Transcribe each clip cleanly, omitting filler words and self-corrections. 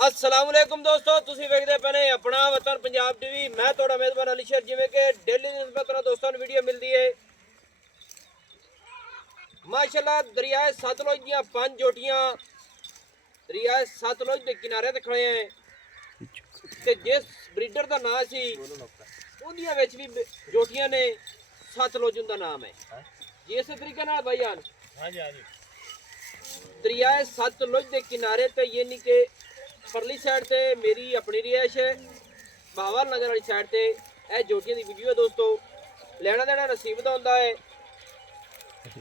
अस्सलामुअलैकुम दोस्तों, तुसी वेखदे पे ने अपना वतन पंजाब टीवी। मैं थोड़ा मेजबान अली शेर। जिवें कि डेली निस्बत दोस्तों वीडियो मिलती है माशाल्लाह। दरियाए सतलुज दियां 5 जोटियां दरियाए सतलुज के किनारे ते खड़े हैं ते जिस ब्रीडर का नाम सी उन्दियां विच भी जोटियां ने सतलुज उनका नाम है जी। इस तरीके नाल भाईजान दरियाए सतलुज के किनारे ते यानी कि परली साइड ते मेरी अपनी रिहाइश है, बावल नगर वाली साइड ते ए जोटियां दी वीडियो है दोस्तों। लेना देना नसीब दा हुंदा है।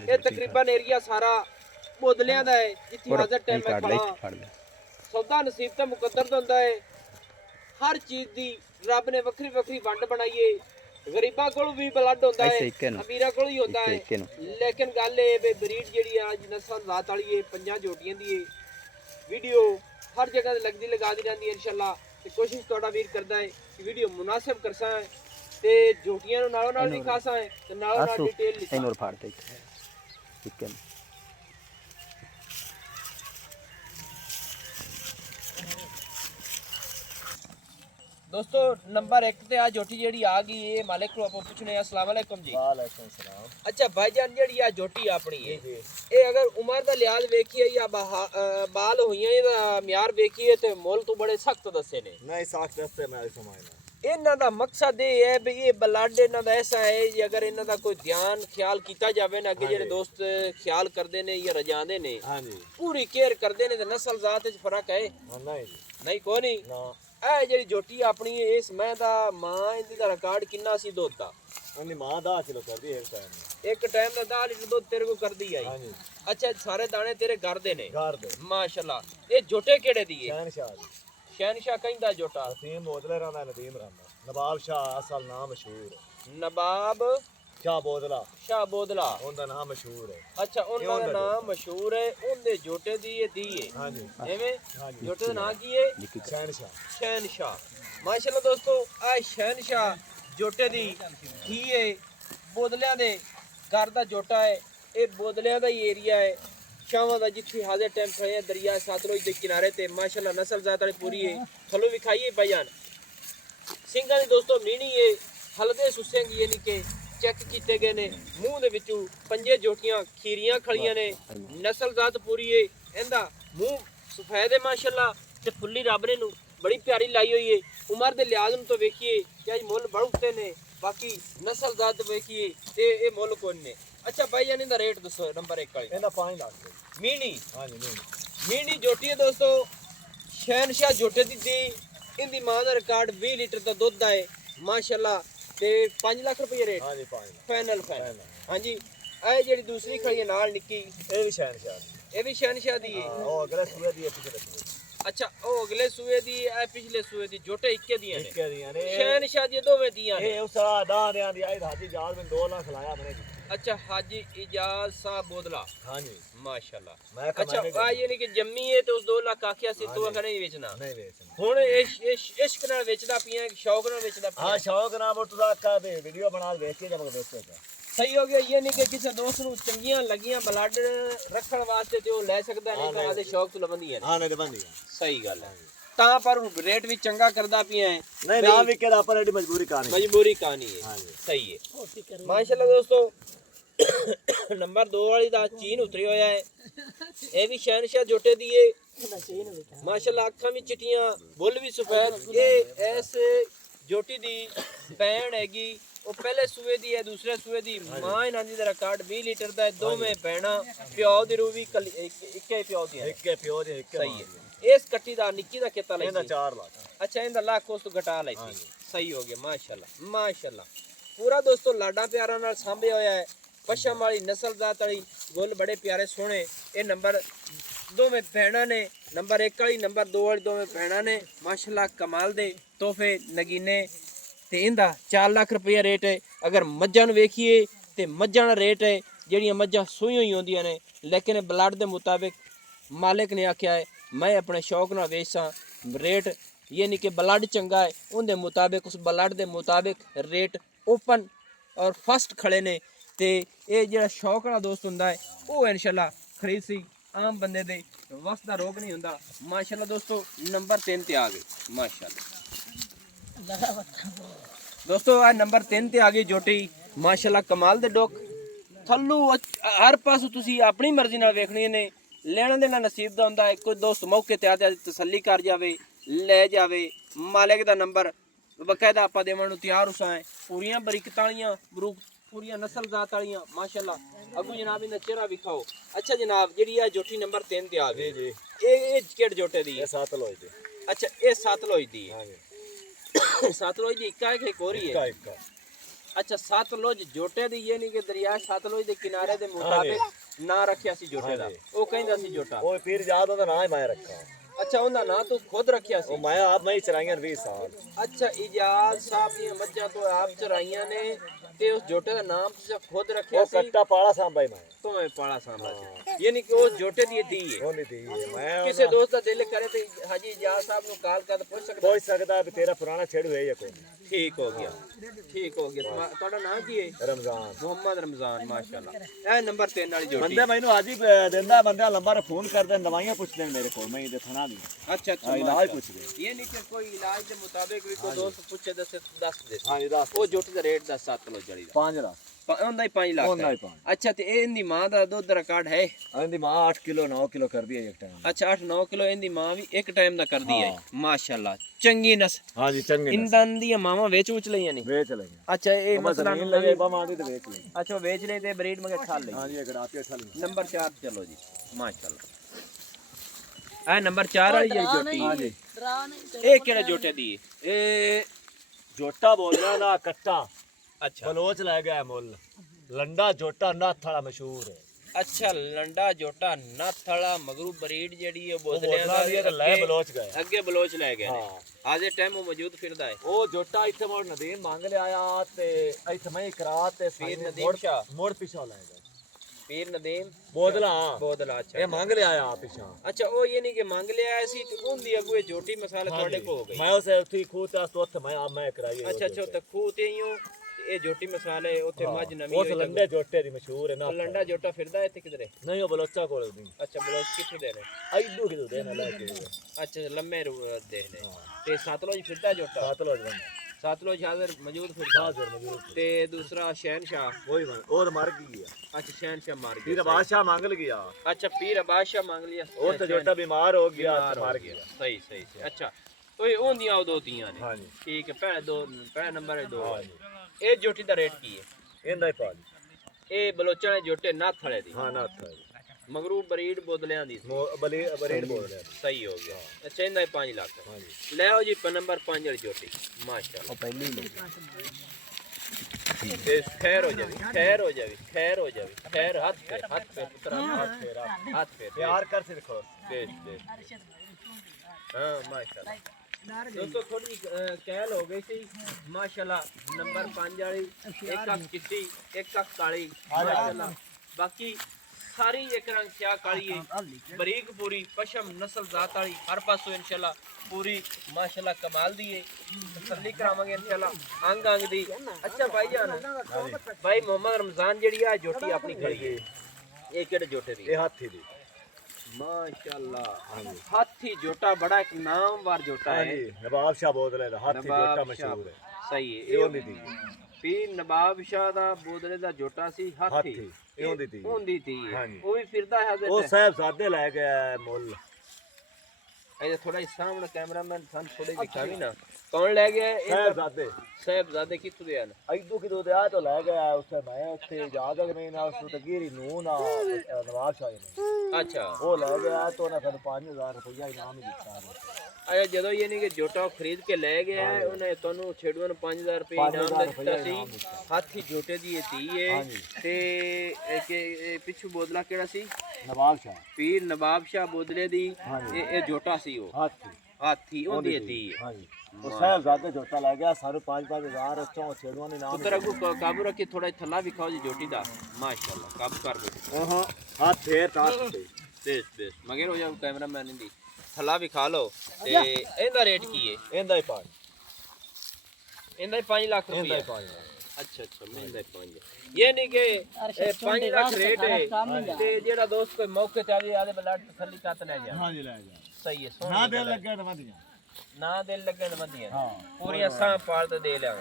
ये तकरीबन एरिया सारा बोदलियां दा है जिथे हाजर टाइम मैं खड़ा। सौदा नसीब ते मुकद्दर दा हुंदा है। हर चीज दी रब ने वक्री वक्री वंड बनाई है। गरीबां कोल भी ब्लड होंदा है, अमीरां कोल ही होंदा है, लेकिन गल ए बे ब्रीड जेहड़ी आज नस्ल रात वाली है 5 जोटियां दी है। वीडियो हर जगह लगती लगा दी रहती है इंशाल्लाह। तो कोशिश थोड़ा वीर करता है कि वीडियो मुनासिब कर सा ते जोटियां नालों नाल दिखा सा ते नालों नाल डिटेल लिखा। दोस्तों नंबर 1 ते आ जोटी जेडी आ गई है मालिक को आपको पूछने। अस्सलाम वालेकुम जी। वालेकुम सलाम। अच्छा भाईजान जेडी आ जोटी अपनी है ये अगर उम्र दा लिहाज वेखिए या बाल हुईयां दा म्यार वेखिए ते मोल तो बड़े सख्त दसे ने। नहीं सख्त दसे मैं समझना इन्हां दा मकसद ये है भी ये ब्लड इन्हां दा ऐसा है कि अगर इन्हां दा कोई ध्यान ख्याल किया जाए ना, अगे जेडे दोस्त ख्याल करते ने या रजांदे ने पूरी केयर करते ने ते नस्ल जात च फर्क है नहीं कोई नहीं ना। ए जेडी जोटी अपनी इस मैं दा मां इंदी दा रिकॉर्ड किन्ना सी दुध दा? उन्नी मां 10 किलो कर दी एक टाइम दा 10 लीटर दुध तेरे को कर दी आई। अच्छा सारे दाने तेरे घर दे ने? घर दे माशाल्लाह। ये जोटे केड़े दी है? शहनशाह कहंदा जोटा नसीम बोदले रहंदा नदीम रहंदा नवाब शाह असल नाम मशहूर नवाब शाह बोदला उनका नाम मशहूर है। अच्छा उनका नाम मशहूर है। उनके जोटे दी ये दी है। हां जी एवें जोटे दा नाम की है? शहनशाह। माशाल्लाह दोस्तों आ शहनशाह जोटे दी दी है। बोदलियां दे घर दा जोटा है। ये बोदलियां दा ही एरिया है शावां दा जिथे हाजिर टाइम खड़े हैं दरिया सतलुज के किनारे ते। माशाल्लाह नस्ल जात वाली पूरी है। थलो विखाइए भाईजान सिंघां दी दोस्तों मीणी है हलदे सुसेंग यानी कि चेक किए गए ने। मूँह दे विचों 5 जोटियां खीरियां खड़ियां ने। नस्ल जात पूरी है। इंदा मूँह सफेद है माशाल्लाह ते फुल्ली रब ने नू बड़ी प्यारी लाई हुई है। उम्र दे लिहाज तो वेखिए कि अज मुल बढ़ते ने, बाकी नस्ल जात वेखिए ते ये मुल कोई ने। अच्छा भाई जान इनका रेट दसो नंबर 1 वाली? इनका 5 लाख मीणी। हां जी मीणी जोटी है दोस्तों। शहनशाह जोटे दी इनदी मां दा रिकॉर्ड 20 लीटर दा दुध है माशाल्लाह ते 5 लाख रुपए रेट। हां जी फाइनल हां जी। ए जेडी दूसरी खड़ी है नाल निक्की ए भी शहनशाह दी है। ओ अगले सूए दी है पिछले सूए। अच्छा ओ अगले सूए दी ए पिछले सूए दी जोटे इक्के दियां ने शहनशाह दी दोवें दियां ने। ए उस दां देयां दी आई हाजी जाल में 2 लाख लाया मैंने। अच्छा हाजी इजाज साहब बोदला। हां जी माशाल्लाह। अच्छा आ यानी कि जम्मी है तो उस 2 लाख आखिया सी तू आखने नहीं बेचना हुन इश्क नाल बेचदा पिया शौक नाल बेचदा पिया? हां शौक नाल वो तू आखा बे वीडियो बना के बेच के जब बेचेगा सही हो गया। ये नहीं कि किसी दोस्त नु चंगियां लगियां ब्लड रखण वास्ते ते ओ ले सकदा नहीं तो आदे शौक तो लबंदी है। हां नहीं लबंदी सही गल है ता पर रेट भी चंगा करदा पिया है। नहीं ना विके दा पर मजबूरी कहानी है। सही है माशाल्लाह दोस्तों। नंबर 2 वाली दा चीन उतरी होया है। ये भी शहनशाह जोटे दी है माशाल्लाह। अखां भी चिट्टियां बुल भी सफेद। ये ऐस जोटी दी भैन हैगी वो पहले सूए दी है दूसरे सूए दी मां इन्हां दी रिकॉर्ड 20 लीटर दा है। दोवें भैणा प्यो दी रूवी इक्के प्यो दी सही है। इस कट्टी दा निक्की दा कितना लई? 4 लाख। अच्छा इंदा लाख उस तो घटा लई सही हो गया माशाल्लाह माशाल्लाह। पूरा दोस्तों लाडा प्यारा नाल सांभे होया है। पशम वाली नस्ल जात वाली गुल बड़े प्यारे सोहने। ये नंबर दोवें भैणा ने नंबर 1 वाली नंबर 2 वाली दोवें भैणा ने माशाल्लाह कमाल दे तोहफे नगीने ते इंदा 4 लाख रुपया रेट है। अगर मज्जां नूं वेखिए ते मज्जां दा रेट है जेहड़ियां मज्जां सूई होई होंदियां ने लेकिन ब्लड दे मुताबिक मालिक ने आख्या है मैं अपने शौक नाल वेचसां रेट यानी कि ब्लड चंगा है उनके मुताबिक उस ब्लड के मुताबिक रेट ओपन और फस्ट खड़े ने। ते ये जो शौक वाला दोस्त होंदा है वो इंशाल्लाह खरीद सी ਆਮ ਬੰਦੇ ਦੇ ਵਸ ਦਾ ਰੋਗ ਨਹੀਂ ਹੁੰਦਾ। ਮਾਸ਼ਾਅੱਲਾ ਦੋਸਤੋ ਨੰਬਰ 3 ਤੇ ਆ ਗਏ ਮਾਸ਼ਾਅੱਲਾ। ਦੋਸਤੋ ਆ ਨੰਬਰ 3 ਤੇ ਆ ਗਈ ਝੋਟੀ ਮਾਸ਼ਾਅੱਲਾ ਕਮਾਲ ਦੇ ਡੋਕ ਥੱਲੂ ਹਰ ਪਾਸੋਂ ਤੁਸੀਂ ਆਪਣੀ ਮਰਜ਼ੀ ਨਾਲ ਵੇਖਣੀ ਨੇ। ਲੈਣਾ ਦੇਣਾ ਨਸੀਬ ਦਾ ਹੁੰਦਾ ਹੈ। ਕੋਈ ਦੋਸਤ ਮੌਕੇ ਤੇ ਆ ਜਾ ਤਸੱਲੀ ਕਰ ਜਾਵੇ ਲੈ ਜਾਵੇ। ਮਾਲਕ ਦਾ ਨੰਬਰ ਬਕਾਇਦਾ ਆਪਾਂ ਦੇਵਣ ਨੂੰ ਤਿਆਰ ਹੁਸਾਂ ਹੈ। ਪੂਰੀਆਂ ਬਰੀਕਤਾਂ ਵਾਲੀਆਂ ਪੂਰੀਆਂ ਨਸਲ ਜ਼ਾਤ ਵਾਲੀਆਂ ਮਾਸ਼ਾਅੱਲਾ। ਅੱਗੂ ਜਨਾਬ ਇਹਦਾ ਚਿਹਰਾ ਵਿਖਾਓ। ਅੱਛਾ ਜਨਾਬ ਜਿਹੜੀ ਆ ਝੋਟੀ ਨੰਬਰ 3 ਤੇ ਆ ਗਈ ਜੀ ਇਹ ਕਿਹੜੇ ਝੋਟੇ ਦੀ ਹੈ? ਸਤਲੁਜ ਦੀ। ਅੱਛਾ ਇਹ ਸਤਲੁਜ ਦੀ ਹੈ। ਹਾਂਜੀ सतलुज की इक्का एक कोरी है। अच्छा सतलुज जोटे दी ये नहीं कि दरिया सतलुज के किनारे दे मुताबिक ना रखिया सी जोटे दा ओ कहंदा सी जोटा ओ पीर याद ओदा नाम मैं रखा। अच्छा ओंदा ना तू खुद रखिया सी? ओ मैं आप मैं चराइयां 20 साल। अच्छा इजाज साहब दी मज्जा तो आप चराइयां ने ते उस जोटे दा नाम तुसी खुद रखिया सी? ओ कट्टा पाला सांभा मैं तो मैं पाला सांभा यानी कि उस जोटे दी दी है। ओ नहीं दी है। मैं किसी दोस्त दा दिल करे ते हाजी इजाज साहब नु कॉल कर पूछ सकदा है तेरा पुराना छेड़ है या कोई? ठीक हो गया ठीक हो गया। ਤੁਹਾਡਾ ਨਾਮ ਕੀ ਹੈ? रमजान मोहम्मद रमजान माशाल्लाह। ਇਹ ਨੰਬਰ 3 ਵਾਲੀ ਜੋਟੀ ਬੰਦੇ ਮੈਨੂੰ ਅੱਜ ਹੀ ਦਿੰਦਾ ਬੰਦਾ ਨੰਬਰ ਫੋਨ ਕਰਦੇ ਦਵਾਈਆਂ ਪੁੱਛਦੇ ਨੇ ਮੇਰੇ ਕੋਲ ਮੈਂ ਇਹਦੇ ਥਣਾ ਦੀ। अच्छा अच्छा इलाज पूछदे ये नहीं कि कोई इलाज के मुताबिक भी कोई दोस्त पूछे दस दे। हां जी 10 वो जोटी दा रेट 7 किलो जड़ी दा 5 लाख ਉਹਦਾ ਹੀ 5 ਲੱਖ ਉਹਦਾ ਹੀ 5। अच्छा ਤੇ ਇਹ ਇਹਦੀ ਮਾਂ ਦਾ ਦੁੱਧ ਰਿਕਾਰਡ ਹੈ? ਇਹਦੀ ਮਾਂ 8 ਕਿਲੋ 9 ਕਿਲੋ ਕਰਦੀ ਹੈ ਇੱਕ ਟਾਈਮ। अच्छा 8-9 ਕਿਲੋ ਇਹਦੀ ਮਾਂ ਵੀ ਇੱਕ ਟਾਈਮ ਦਾ ਕਰਦੀ ਹੈ ਮਾਸ਼ਾਅੱਲਾ। ਚੰਗੀ ਨਸ ਹਾਂ ਜੀ ਚੰਗੀ ਇੰਦਾਂ ਦੀਆਂ ਮਾਵਾਂ ਵੇਚ ਉਚ ਲਈਆਂ ਨਹੀਂ? ਵੇਚ ਲਈਆਂ। ਅੱਛਾ ਇਹ ਮਸਲਾ ਨਹੀਂ ਲਗੇ ਬਾਵਾਂ ਦੀ ਤੇ ਵੇਚ ਲਈ। ਅੱਛਾ ਵੇਚ ਲਈ ਤੇ ਬਰੀਡ ਮਗੇ ਠਾਲ ਲਈ। ਹਾਂ ਜੀ ਅਗਰ ਆਪੇ ਠਾਲ ਲਈ। ਨੰਬਰ 4 ਚਲੋ ਜੀ ਮਾਸ਼ਾਅੱਲਾ। ਇਹ ਨੰਬਰ 4 ਵਾਲੀ ਜਿਹੜੀ ਜੋਟੀ ਹਾਂ ਜੀ ਇਹ ਕਿਹੜੇ ਜੋਟੇ ਦੀ ਹੈ? ਇਹ ਜੋਟਾ ਬੋਲਦਾ ਨਾ ਕੱਟਾ। ਅੱਛਾ ਬਲੋਚ ਲੈ ਗਿਆ ਮੁੱਲ। ਲੰਡਾ ਜੋਟਾ ਨਾਥ ਵਾਲਾ ਮਸ਼ਹੂਰ ਹੈ। अच्छा लंडा जोटा नथ वाला मगरू ब्रीड जेडी है ਬੋਤਲਾਂ ਦੀ ਤੇ ਲੈ ਬਲੋਚ ਗਏ। ਅੱਗੇ ਬਲੋਚ ਲੈ ਗਏ ਨੇ। ਹਾਂ ਆਜੇ ਟਾਈਮ ਉਹ ਮੌਜੂਦ ਫਿਰਦਾ ਹੈ। ਉਹ ਜੋਟਾ ਇੱਥੇ ਮੋੜ ਨਦੀਮ ਮੰਗ ਲਿਆ ਆ ਤੇ ਇੱਥੇ ਮੈਂ ਕਰਾ ਤੇ ਪੀਰ ਨਦੀਮ ਸ਼ਾਹ ਮੋੜ ਪਿਛਾ ਲੈ ਗਿਆ। ਪੀਰ ਨਦੀਮ ਬੋਦਲਾ ਅੱਛਾ ਇਹ ਮੰਗ ਲਿਆ ਆ ਪਿਛਾ। ਅੱਛਾ ਉਹ ਇਹ ਨਹੀਂ ਕਿ ਮੰਗ ਲਿਆ ਸੀ ਤੇ ਉਹਦੀ ਅਗੂਏ ਜੋਟੀ ਮਸਾਲਾ ਤੁਹਾਡੇ ਕੋ ਹੋ ਗਈ। ਮੈਂ ਉਸੇ ਉੱਥੇ ਖੂਹ ਤੇ ਉੱਥੇ ਮੈਂ ਕਰਾਈ। ਅੱਛਾ ਅੱਛਾ ਤੇ ਖੂਹ ਤੇ ਹੀ ਇਹ ਜੋਟੀ ਮਸਾਲੇ ਉੱਥੇ ਮੱਝ ਨਵੀਂ ਉਸ ਲੰਡੇ ਜੋਟੇ ਦੀ ਮਸ਼ਹੂਰ ਹੈ ਨਾ। ਲੰਡਾ ਜੋਟਾ ਫਿਰਦਾ ਇੱਥੇ ਕਿਧਰੇ? ਨਹੀਂ ਉਹ ਬਲੋਚਾ ਕੋਲ ਦੀ। ਅੱਛਾ ਬਲੋਚ ਕਿੱਥੇ ਦੇ ਨੇ? ਐਡੂ ਕਿਦੋਂ ਦੇ ਨਾ ਲੈ ਕੇ। ਅੱਛਾ ਲੰਮੇ ਦੇ ਨੇ ਤੇ ਸਤਲੁਜ ਫਿਰਦਾ ਜੋਟਾ? सतलुज हाजिर मौजूद फिर ते दूसरा शहनशाह वही वो तो मर गई है। अच्छा शहनशाह मर गया। पीर बादशाह मांग लिया। अच्छा पीर बादशाह मांग लिया वो तो जोटा बीमार हो गया मर गया। सही सही सही। अच्छा तो ये ओंदियां दो तियां ने। हां जी ठीक है पहले नंबर है 2। हां जी ए जोटी दा रेट की है? इंदा ही पा ए बलोचां दे जोटे नाथ वाले दी। हां नाथ वाले मगरू ब्रीड बोदलियां दी ब्रीड बोदलियां सही हो गया। अच्छा इंदा 5 लाख। हां जी ले आओ जी नंबर 5 वाली जोटी माशाल्लाह। पहली ले खैर हो जावी खैर हो जावी खैर हो जावी खैर हाथ पे पुत्रा हाथ पे प्यार कर से देखो देख हां माशाल्लाह। दोस्तों थोड़ी कैल हो गई थी माशाल्लाह। नंबर 5 वाली एक अख चिट्टी एक अख काली माशाल्लाह। बाकी सारी एक रंग क्या काली है बरीक पूरी पशम नस्ल जात वाली हर पासों इंशाल्लाह पूरी माशाल्लाह कमाल दी है। तसल्ली करावांगे इंशाल्लाह अंग अंग दी। अच्छा भाई जान भाई मोहम्मद रमजान जेड़ी आ जोटी अपनी खड़ी है ये केड़े जोटे दी? ये हाथी दी माशाल्लाह। हाथी जोटा बड़ा एक नामवर जोटा है। नवाब शाह बोदले दा हाथी जोटा मशहूर है। सही है ये ओंदी दी पीर नवाब शाह दा बोदले दा जोटा सी हाथी ये ओंदी दी वो भी फिरदा है। वो साहबजादे ले गया मोल। ऐसे थोड़ा सामने कैमरामैन सन थोड़े दिखावी ना कौन ले गया? साहबजादे किथों दे आन? ऐदू किदो दे आ तो ले गया उससे मैं ਉੱਥੇ ਯਾਦ ਹੈ ਮੈਂ ਨਾ ਉਸ ਤਗੀਰੀ ਨੂੰ ਨਾ ਨਵਾਬ ਸ਼ਾਹ ਨੇ। अच्छा ਉਹ ਲੈ ਗਿਆ तो ना ਸਾਨੂੰ 5000 ਰੁਪਇਆ ਇਨਾਮ ਹੀ ਦਿੱਤਾ। अच्छा ਜਦੋਂ ये नहीं कि जोटा खरीद के ले गया है उन्हें ਤੁਹਾਨੂੰ ਛੇੜੂਆਂ ਨੂੰ 5000 ਰੁਪਏ ਇਨਾਮ ਦਿੱਤਾ ਸੀ। ਹਾਥੀ ਜੋਟੇ ਦੀ ਇਹ ਧੀ ਹੈ ਤੇ ਇਹ ਪਿੱਛੂ ਬੋਦਲਾ ਕਿਹੜਾ ਸੀ? ਨਵਾਬ ਸ਼ਾਹ ਪੀਰ ਨਵਾਬ ਸ਼ਾਹ ਬੋਦਲੇ ਦੀ ਇਹ ਜੋਟਾ ਸੀ। ਉਹ ਹਾਥੀ ਉਹਦੀ ਧੀ ਹੈ। ਹਾਂਜੀ ਉਹ ਸਾਹਿਬਜ਼ਾਦੇ ਜੋਟਾ ਲੈ ਗਿਆ ਸਾਨੂੰ 5-5000 ਉੱਚੋਂ ਛੇੜੂਆਂ ਦੇ ਨਾਮ। ਪੁੱਤਰ ਅਗੂ ਕਾਬੂ ਰੱਖੀ ਥੋੜਾ ਥੱਲਾ ਵਿਖਾਓ ਜੀ ਜੋਟੀ ਦਾ ਮਾਸ਼ਾਅੱਲਾ ਕਾਬੂ ਕਰ ਬੈਠੇ। ਹਾਂ ਹੱਥ ਫੇਰ ਤਾਸ ਤੇ ਬੇਸ ਮਗਰ ਹੋ ਜਾ ਕੈਮਰਾਮੈਨ ਦੀ ਥੱਲਾ ਵਿਖਾ ਲਓ ਤੇ ਇਹਦਾ ਰੇਟ ਕੀ ਹੈ? ਇਹਦਾ ਹੀ 5 ਇਹਦਾ 5 ਲੱਖ ਰੁਪਏ। अच्छा अच्छा महीने 5 ये नहीं कि 5 लाख रेट है ते जेड़ा दोस्त कोई मौके ते आवे आदे ब्लड तसल्ली करत ले जा। हां जी ले जा सही है ना दिल लगे न वधिया ना दिल लगे न वधिया हां पूरी असां पाल ते दे ले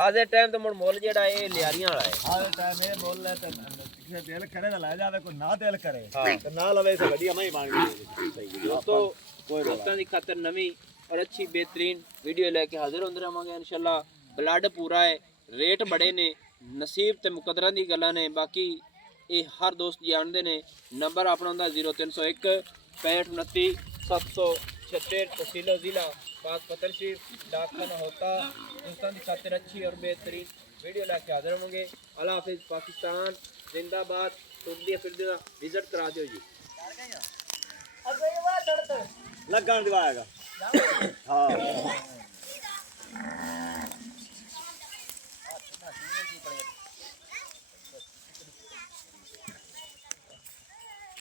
हाजे टाइम ते मुड़ मोल जेड़ा ए लियारियां वाला है हां टाइम ए बोल ले ते किसे दिल करे तो ले जावे कोई ना दिल करे हां तो ना लवे से बढ़िया मैं मांग ली सही दोस्तों दोस्तां दी खातर नवी और अच्छी बेहतरीन वीडियो लेके हाजिर होंदे रहांगे इंशाल्लाह। ब्लड पूरा है रेट बड़े ने नसीब ते मुकदरां दी गल्लां ने बाकी ये हर दोस्त जानते ने। नंबर अपना होंदा 0301 65 29 776 तहसील जिला पाक पत्थर शरीफ डाकखाना होता। दोस्तों की खातिर अच्छी और बेहतरीन वीडियो लेके हाजिर होंगे। अल्लाह हाफिज़। पाकिस्तान जिंदाबाद। तुरदिया फिरदिया विजिट करा दियो जी। लगन दिवाएगा हां